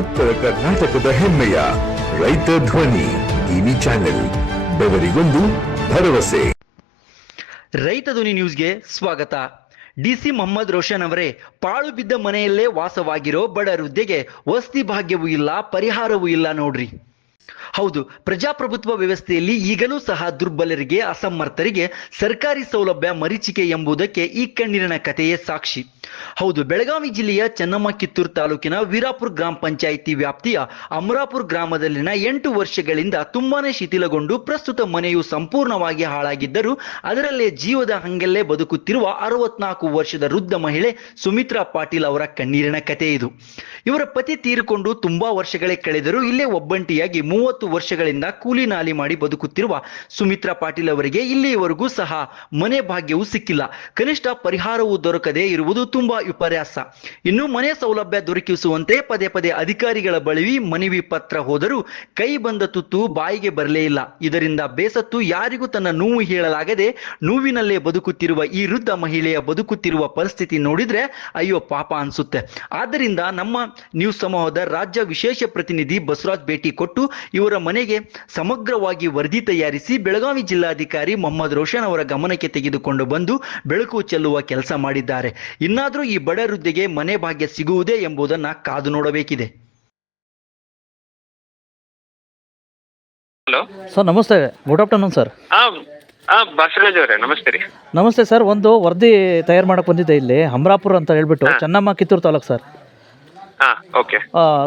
ಉತ್ತರ ಕರ್ನಾಟಕದ ಹೆಮ್ಮೆಯ ರೈತ ಧ್ವನಿ ಟಿವಿ ಚಾನೆಲ್, ಬೆವರಿಗೊಂದು ಭರವಸೆ. ರೈತ ಧ್ವನಿ ನ್ಯೂಸ್ಗೆ ಸ್ವಾಗತ. ಡಿಸಿ ಮೊಹಮ್ಮದ್ ರೋಷನ್ ಅವರೇ, ಪಾಳು ಬಿದ್ದ ಮನೆಯಲ್ಲೇ ವಾಸವಾಗಿರೋ ಬಡ ವೃದ್ಧೆಗೆ ವಸತಿ ಭಾಗ್ಯವೂ ಇಲ್ಲ, ಪರಿಹಾರವೂ ಇಲ್ಲ ನೋಡ್ರಿ. ಹೌದು, ಪ್ರಜಾಪ್ರಭುತ್ವ ವ್ಯವಸ್ಥೆಯಲ್ಲಿ ಈಗಲೂ ಸಹ ದುರ್ಬಲರಿಗೆ, ಅಸಮರ್ಥರಿಗೆ ಸರ್ಕಾರಿ ಸೌಲಭ್ಯ ಮರೀಚಿಕೆ ಎಂಬುದಕ್ಕೆ ಈ ಕಣ್ಣೀರಿನ ಕಥೆಯೇ ಸಾಕ್ಷಿ. ಹೌದು, ಬೆಳಗಾವಿ ಜಿಲ್ಲೆಯ ಚೆನ್ನಮ್ಮ ಕಿತ್ತೂರು ತಾಲೂಕಿನ ವೀರಾಪುರ ಗ್ರಾಮ ಪಂಚಾಯಿತಿ ವ್ಯಾಪ್ತಿಯ ಅಮರಾಪುರ ಗ್ರಾಮದಲ್ಲಿನ 8 ವರ್ಷಗಳಿಂದ ತುಂಬಾನೇ ಶಿಥಿಲಗೊಂಡು ಪ್ರಸ್ತುತ ಮನೆಯು ಸಂಪೂರ್ಣವಾಗಿ ಹಾಳಾಗಿದ್ದರೂ ಅದರಲ್ಲೇ ಜೀವದ ಹಂಗಲ್ಲೇ ಬದುಕುತ್ತಿರುವ 64 ವರ್ಷದ ವೃದ್ಧ ಮಹಿಳೆ ಸುಮಿತ್ರಾ ಪಾಟೀಲ್ ಅವರ ಕಣ್ಣೀರಿನ ಕಥೆ ಇದು. ಇವರ ಪತಿ ತೀರಿಕೊಂಡು ತುಂಬಾ ವರ್ಷಗಳೇ ಕಳೆದರೂ ಇಲ್ಲೇ ಒಬ್ಬಂಟಿಯಾಗಿ 30 ವರ್ಷಗಳಿಂದ ಕೂಲಿ ನಾಲಿ ಮಾಡಿ ಬದುಕುತ್ತಿರುವ ಸುಮಿತ್ರಾ ಪಾಟೀಲ್ ಅವರಿಗೆ ಇಲ್ಲಿಯವರೆಗೂ ಸಹ ಮನೆ ಭಾಗ್ಯವೂ ಸಿಕ್ಕಿಲ್ಲ. ಕನಿಷ್ಠ ಪರಿಹಾರವೂ ದೊರಕದೇ ಇರುವುದು ತುಂಬಾ ವಿಪರ್ಯಾಸ. ಇನ್ನು ಮನೆ ಸೌಲಭ್ಯ ದೊರಕಿಸುವಂತೆ ಪದೇ ಪದೇ ಅಧಿಕಾರಿಗಳ ಬಳಿ ಮನವಿ ಪತ್ರ ಹೋದರೂ ಕೈ ಬಂದ ತುತ್ತು ಬಾಯಿಗೆ ಬರಲೇ ಇಲ್ಲ. ಇದರಿಂದ ಬೇಸತ್ತು ಯಾರಿಗೂ ತನ್ನ ನೋವು ಹೇಳಲಾಗದೆ ನೋವಿನಲ್ಲೇ ಬದುಕುತ್ತಿರುವ ಈ ವೃದ್ಧ ಮಹಿಳೆಯ ಬದುಕುತ್ತಿರುವ ಪರಿಸ್ಥಿತಿ ನೋಡಿದ್ರೆ ಅಯ್ಯೋ ಪಾಪ ಅನ್ಸುತ್ತೆ. ಆದ್ದರಿಂದ ನಮ್ಮ ನ್ಯೂಸ್ ಸಮೂಹದ ರಾಜ್ಯ ವಿಶೇಷ ಪ್ರತಿನಿಧಿ ಬಸವರಾಜ್ ಭೇಟಿ ಕೊಟ್ಟು ಇವರ ಮನೆಗೆ ಸಮಗ್ರವಾಗಿ ವರದಿ ತಯಾರಿಸಿ ಬೆಳಗಾವಿ ಜಿಲ್ಲಾಧಿಕಾರಿ ಮೊಹಮ್ಮದ್ ರೋಷನ್ ಅವರ ಗಮನಕ್ಕೆ ತೆಗೆದುಕೊಂಡು ಬಂದು ಬೆಳಕು ಚೆಲ್ಲುವ ಕೆಲಸ ಮಾಡಿದ್ದಾರೆ. ಇನ್ನಾದರೂ ಈ ಬಡ ವೃದ್ಧೆಗೆ ಮನೆ ಭಾಗ್ಯ ಸಿಗುವುದೇ ಎಂಬುದನ್ನು ಕಾದು ನೋಡಬೇಕಿದೆ. ಹಲೋ ಸರ್, ನಮಸ್ತೆ. Good afternoon sir. ಬಸವರಾಜ್ ಅವರೇ, ನಮಸ್ತೆ ರೀ. ನಮಸ್ತೆ ಸರ್. ಒಂದು ವರದಿ ತಯಾರು ಮಾಡಕ್ಕೆ ಬಂದಿದ್ದೆ ಇಲ್ಲಿ ಅಮರಾಪುರ ಅಂತ ಹೇಳ್ಬಿಟ್ಟು, ಚೆನ್ನಮ್ಮ ಕಿತ್ತೂರು ತಾಲೂಕು ಸರ್. ಓಕೆ.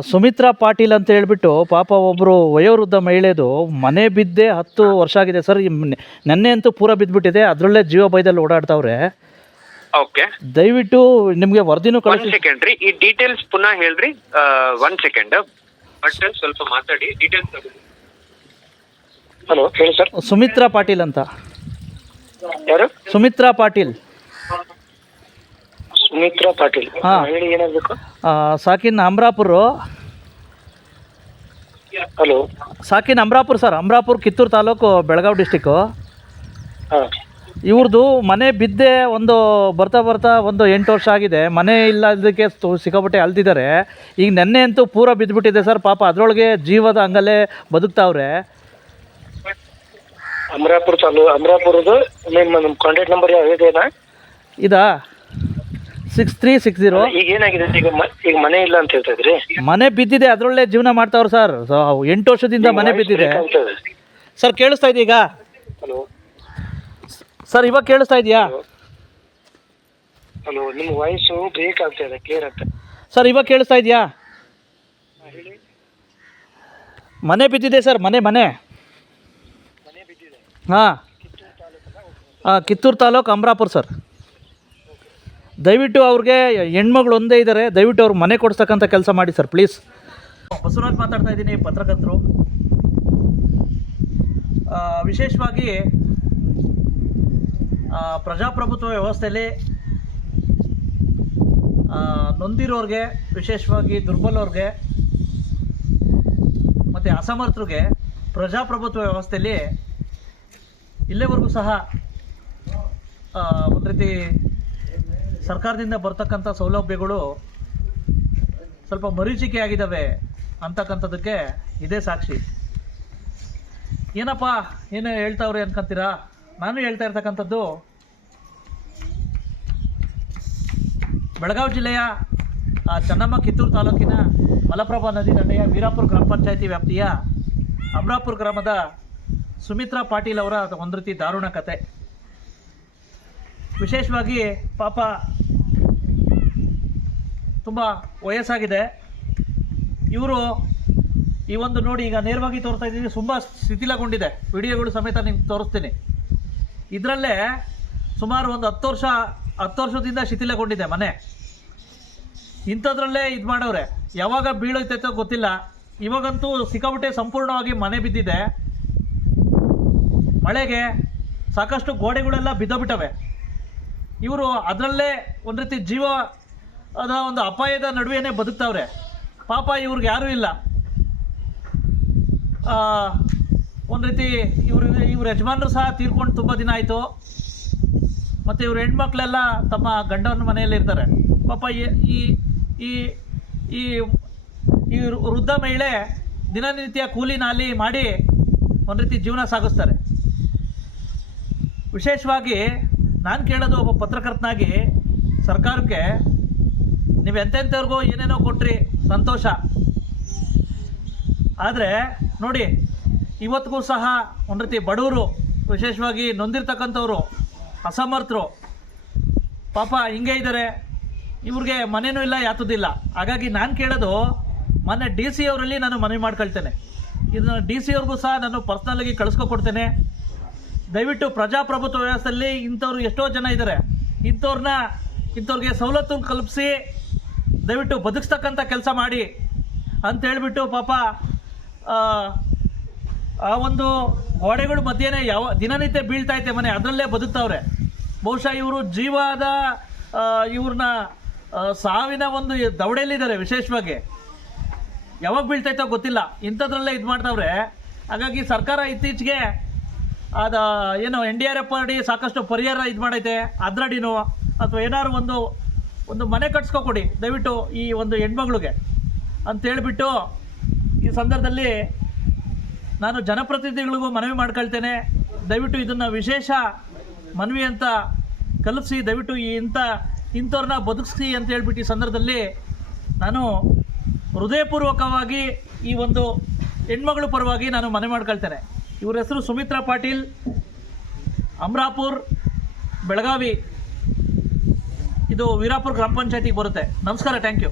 ಸುಮಿತ್ರಾ ಪಾಟೀಲ್ ಅಂತ ಹೇಳ್ಬಿಟ್ಟು ಪಾಪ ಒಬ್ಬರು ವಯೋವೃದ್ಧ ಮಹಿಳೆದು ಮನೆ ಬಿದ್ದೆ 10 ವರ್ಷ ಆಗಿದೆ ಸರ್. ನೆನ್ನೆ ಅಂತೂ ಪೂರ ಬಿದ್ದುಬಿಟ್ಟಿದೆ. ಅದರಲ್ಲೇ ಜೀವ ಭಯದಲ್ಲಿ ಓಡಾಡ್ತಾವ್ರೆ. ಓಕೆ, ದಯವಿಟ್ಟು ನಿಮಗೆ ವರದಿನೂ ಕಳಿಸಿ. 1 ಸೆಕೆಂಡ್ ರೀ, ಈ ಡೀಟೇಲ್ಸ್ ಪುನಃ ಹೇಳ್ರಿ. 1 ಸೆಕೆಂಡ್ ಬಟ್ ಸ್ವಲ್ಪ ಮಾತಾಡಿ, ಡೀಟೇಲ್ಸ್. ಹಲೋ, ಹೇಳಿ ಸರ್. ಸುಮಿತ್ರಾ ಪಾಟೀಲ್ ಅಂತ. ಯಾರು? ಸುಮಿತ್ರಾ ಪಾಟೀಲ್. ಸುಮಿತ್ರಾ ಪಾಟೀಲ್. ಹೇಳಿ, ಏನಾಗಬೇಕು? ಸಾಕಿನ್ ಅಮರಾಪುರ. ಹಲೋ, ಸಾಕಿನ್ ಅಮರಾಪುರ ಸರ್. ಅಮರಾಪುರ, ಕಿತ್ತೂರು ತಾಲೂಕು, ಬೆಳಗಾವಿ ಡಿಸ್ಟಿಕ್ಕು. ಇವ್ರದ್ದು ಮನೆ ಬಿದ್ದೆ ಬರ್ತಾ ಒಂದು 8 ವರ್ಷ ಆಗಿದೆ. ಮನೆ ಇಲ್ಲದಕ್ಕೆ ಸಿಕ್ಕಾಪಟ್ಟೆ ಅಲ್ದಿದ್ದಾರೆ. ಈಗ ನೆನ್ನೆ ಅಂತೂ ಪೂರ ಬಿದ್ದುಬಿಟ್ಟಿದೆ ಸರ್. ಪಾಪ ಅದರೊಳಗೆ ಜೀವದ ಹಂಗಲ್ಲೇ ಬದುಕ್ತಾವ್ರೆ. ಅಮರಾಪುರದ ನಿಮ್ಮ ಕಾಂಟ್ಯಾಕ್ಟ್ ನಂಬರ್ ಯಾವ್ದೇನಾ? ಇದಾ 6360. ಈಗ ಏನಾಗಿದೆ? ಈಗ ಮನೆ ಇಲ್ಲ ಅಂತ ಹೇಳ್ತಾ ಇದ್ರಿ. ಮನೆ ಬಿದ್ದಿದೆ, ಅದರೊಳ್ಳೆ ಜೀವನ ಮಾಡ್ತಾವ್ರು ಸರ್. 8 ವರ್ಷದಿಂದ ಮನೆ ಬಿದ್ದಿದೆ ಸರ್. ಕೇಳಿಸ್ತಾ ಇದೆಯಾ ಈಗ? ಹಲೋ ಸರ್, ಇವಾಗ ಕೇಳಿಸ್ತಾ ಇದೆಯಾ? ಹಲೋ, ನಿಮ್ಮ ವಾಯ್ಸು ಬ್ರೇಕ್ ಆಗ್ತಾ ಇದೆ, ಕ್ಲಿಯರ್ ಆಗ್ತಾ ಇದೆ ಸರ್. ಇವಾಗ ಕೇಳಿಸ್ತಾ ಇದೆಯಾ? ಮನೆ ಬಿದ್ದಿದೆ ಸರ್. ಮನೆ ಹಾಂ, ಕಿತ್ತೂರು ತಾಲೂಕು, ಅಮರಾಪುರ ಸರ್. ದಯವಿಟ್ಟು ಅವ್ರಿಗೆ ಹೆಣ್ಮಗಳು ಒಂದೇ ಇದ್ದಾರೆ. ದಯವಿಟ್ಟು ಅವ್ರಿಗೆ ಮನೆ ಕೊಡಿಸ್ತಕ್ಕಂಥ ಕೆಲಸ ಮಾಡಿ ಸರ್, ಪ್ಲೀಸ್. ಬಸವರಾಜ್ ಮಾತಾಡ್ತಾ ಇದ್ದೀನಿ, ಪತ್ರಕರ್ತರು. ವಿಶೇಷವಾಗಿ ಪ್ರಜಾಪ್ರಭುತ್ವ ವ್ಯವಸ್ಥೆಯಲ್ಲಿ ನೊಂದಿರೋರಿಗೆ, ವಿಶೇಷವಾಗಿ ದುರ್ಬಲವ್ರಿಗೆ ಮತ್ತು ಅಸಮರ್ಥರಿಗೆ ಪ್ರಜಾಪ್ರಭುತ್ವ ವ್ಯವಸ್ಥೆಯಲ್ಲಿ ಇಲ್ಲಿವರೆಗೂ ಸಹ ಒಂದು ರೀತಿ ಸರ್ಕಾರದಿಂದ ಬರ್ತಕ್ಕಂಥ ಸೌಲಭ್ಯಗಳು ಸ್ವಲ್ಪ ಮರೀಚಿಕೆ ಆಗಿದ್ದಾವೆ ಅಂತಕ್ಕಂಥದ್ದಕ್ಕೆ ಇದೇ ಸಾಕ್ಷಿ. ಏನು ಹೇಳ್ತಾವ್ರೆ ಅನ್ಕೊಂತೀರಾ? ನಾನು ಹೇಳ್ತಾ ಇರ್ತಕ್ಕಂಥದ್ದು ಬೆಳಗಾವಿ ಜಿಲ್ಲೆಯ ಚೆನ್ನಮ್ಮ ಕಿತ್ತೂರು ತಾಲೂಕಿನ ಮಲಪ್ರಭಾ ನದಿ ದಂಡೆಯ ವೀರಾಪುರ ಗ್ರಾಮ ಪಂಚಾಯಿತಿ ವ್ಯಾಪ್ತಿಯ ಅಮರಾಪುರ ಗ್ರಾಮದ ಸುಮಿತ್ರಾ ಪಾಟೀಲ್ ಅವರ ಒಂದು ರೀತಿ ದಾರುಣ ಕತೆ. ವಿಶೇಷವಾಗಿ ಪಾಪ ತುಂಬ ವಯಸ್ಸಾಗಿದೆ. ಇವರು ಈ ಒಂದು ನೋಡಿ, ಈಗ ನೇರವಾಗಿ ತೋರಿಸ್ತಾ ಇದ್ದೀನಿ, ತುಂಬ ಶಿಥಿಲಗೊಂಡಿದೆ. ವಿಡಿಯೋಗಳು ಸಮೇತ ನಿಮ್ಗೆ ತೋರಿಸ್ತೀನಿ. ಇದರಲ್ಲೇ ಸುಮಾರು ಒಂದು 10 ವರ್ಷದಿಂದ ಶಿಥಿಲಗೊಂಡಿದೆ ಮನೆ. ಇಂಥದ್ರಲ್ಲೇ ಇದು ಮಾಡವ್ರೆ. ಯಾವಾಗ ಬೀಳೋಯ್ತೈತೋ ಗೊತ್ತಿಲ್ಲ. ಇವಾಗಂತೂ ಸಿಕ್ಕಾಪಟ್ಟೆ ಸಂಪೂರ್ಣವಾಗಿ ಮನೆ ಬಿದ್ದಿದೆ. ಮಳೆಗೆ ಸಾಕಷ್ಟು ಗೋಡೆಗಳೆಲ್ಲ ಬಿದ್ದೋಗ್ಬಿಟ್ಟವೆ. ಇವರು ಅದರಲ್ಲೇ ಒಂದು ರೀತಿ ಜೀವದ ಒಂದು ಅಪಾಯದ ನಡುವೆನೇ ಬದುಕ್ತಾವ್ರೆ. ಪಾಪ ಇವ್ರಿಗೆ ಯಾರೂ ಇಲ್ಲ. ಒಂದು ರೀತಿ ಇವ್ರ ಯಜಮಾನರು ಸಹ ತೀರ್ಕೊಂಡು ತುಂಬ ದಿನ ಆಯಿತು. ಮತ್ತು ಇವ್ರ ಹೆಣ್ಮಕ್ಳೆಲ್ಲ ತಮ್ಮ ಗಂಡನ ಮನೆಯಲ್ಲಿ ಇರ್ತಾರೆ. ಪಾಪ ಈ ಈ ವೃದ್ಧ ಮಹಿಳೆ ದಿನನಿತ್ಯ ಕೂಲಿ ನಾಲಿ ಮಾಡಿ ಒಂದು ರೀತಿ ಜೀವನ ಸಾಗಿಸ್ತಾರೆ. ವಿಶೇಷವಾಗಿ ನಾನು ಕೇಳೋದು ಒಬ್ಬ ಪತ್ರಕರ್ತನಾಗಿ ಸರ್ಕಾರಕ್ಕೆ, ನೀವು ಎಂತೆಂಥವ್ರಿಗೂ ಏನೇನೋ ಕೊಟ್ರಿ ಸಂತೋಷ, ಆದರೆ ನೋಡಿ ಇವತ್ತಿಗೂ ಸಹ ಒಂದು ರೀತಿ ಬಡವರು, ವಿಶೇಷವಾಗಿ ನೊಂದಿರ್ತಕ್ಕಂಥವ್ರು, ಅಸಮರ್ಥರು ಪಾಪ ಹಿಂಗೆ ಇದ್ದಾರೆ, ಇವ್ರಿಗೆ ಮನೇನೂ ಇಲ್ಲ ಯಾತದಿಲ್ಲ. ಹಾಗಾಗಿ ನಾನು ಕೇಳೋದು, ಮೊನ್ನೆ ಡಿ ಸಿ ಅವರಲ್ಲಿ ನಾನು ಮನವಿ ಮಾಡ್ಕೊಳ್ತೇನೆ, ಇದನ್ನು ಡಿ ಸಿ ಅವ್ರಿಗೂ ಸಹ ನಾನು ಪರ್ಸ್ನಲಾಗಿ ಕಳಿಸ್ಕೊಡ್ತೇನೆ. ದಯವಿಟ್ಟು ಪ್ರಜಾಪ್ರಭುತ್ವ ವ್ಯವಸ್ಥೆಯಲ್ಲಿ ಇಂಥವ್ರು ಎಷ್ಟೋ ಜನ ಇದ್ದಾರೆ, ಇಂಥವ್ರಿಗೆ ಸವಲತ್ತು ಕಲ್ಪಿಸಿ ದಯವಿಟ್ಟು ಬದುಕಿಸ್ತಕ್ಕಂಥ ಕೆಲಸ ಮಾಡಿ ಅಂತೇಳ್ಬಿಟ್ಟು ಪಾಪ ಆ ಒಂದು ಗೋಡೆಗಳ ಮಧ್ಯೆನೇ ದಿನನಿತ್ಯ ಬೀಳ್ತೈತೆ ಮನೆ, ಅದರಲ್ಲೇ ಬದುಕ್ತಾವ್ರೆ. ಬಹುಶಃ ಇವರು ಜೀವದ ಇವ್ರನ್ನ ಸಾವಿನ ಒಂದು ದವಡೆಯಲ್ಲಿದ್ದಾರೆ. ವಿಶೇಷವಾಗಿ ಯಾವಾಗ ಬೀಳ್ತೈತೋ ಗೊತ್ತಿಲ್ಲ, ಇಂಥದ್ರಲ್ಲೇ ಇದು ಮಾಡ್ತಾವ್ರೆ. ಹಾಗಾಗಿ ಸರ್ಕಾರ ಇತ್ತೀಚೆಗೆ ಏನು NDRF ಅಡಿ ಸಾಕಷ್ಟು ಪರಿಹಾರ ಇದು ಮಾಡೈತೆ, ಅದರಡಿನೋ ಅಥವಾ ಏನಾದ್ರು ಒಂದು ಮನೆ ಕಟ್ಸ್ಕೊಕೊಡಿ ದಯವಿಟ್ಟು ಈ ಒಂದು ಹೆಣ್ಮಗಳಿಗೆ ಅಂತೇಳ್ಬಿಟ್ಟು ಈ ಸಂದರ್ಭದಲ್ಲಿ ನಾನು ಜನಪ್ರತಿನಿಧಿಗಳಿಗೂ ಮನವಿ ಮಾಡ್ಕೊಳ್ತೇನೆ. ದಯವಿಟ್ಟು ಇದನ್ನು ವಿಶೇಷ ಮನವಿ ಅಂತ ಕಲ್ಪಿಸಿ ದಯವಿಟ್ಟು ಇಂಥವ್ರನ್ನ ಬದುಕಿಸಿ ಅಂತ ಹೇಳ್ಬಿಟ್ಟು ಈ ಸಂದರ್ಭದಲ್ಲಿ ನಾನು ಹೃದಯಪೂರ್ವಕವಾಗಿ ಈ ಒಂದು ಹೆಣ್ಮಗಳ ಪರವಾಗಿ ನಾನು ಮನವಿ ಮಾಡ್ಕೊಳ್ತೇನೆ. ಇವ್ರ ಹೆಸರು ಸುಮಿತ್ರಾ ಪಾಟೀಲ್, ಅಮರಾಪುರ್, ಬೆಳಗಾವಿ, ಇದು ವೀರಾಪುರ ಗ್ರಾಮ ಪಂಚಾಯತಿಗೆ ಬರುತ್ತೆ. ನಮಸ್ಕಾರ, ಥ್ಯಾಂಕ್ ಯು.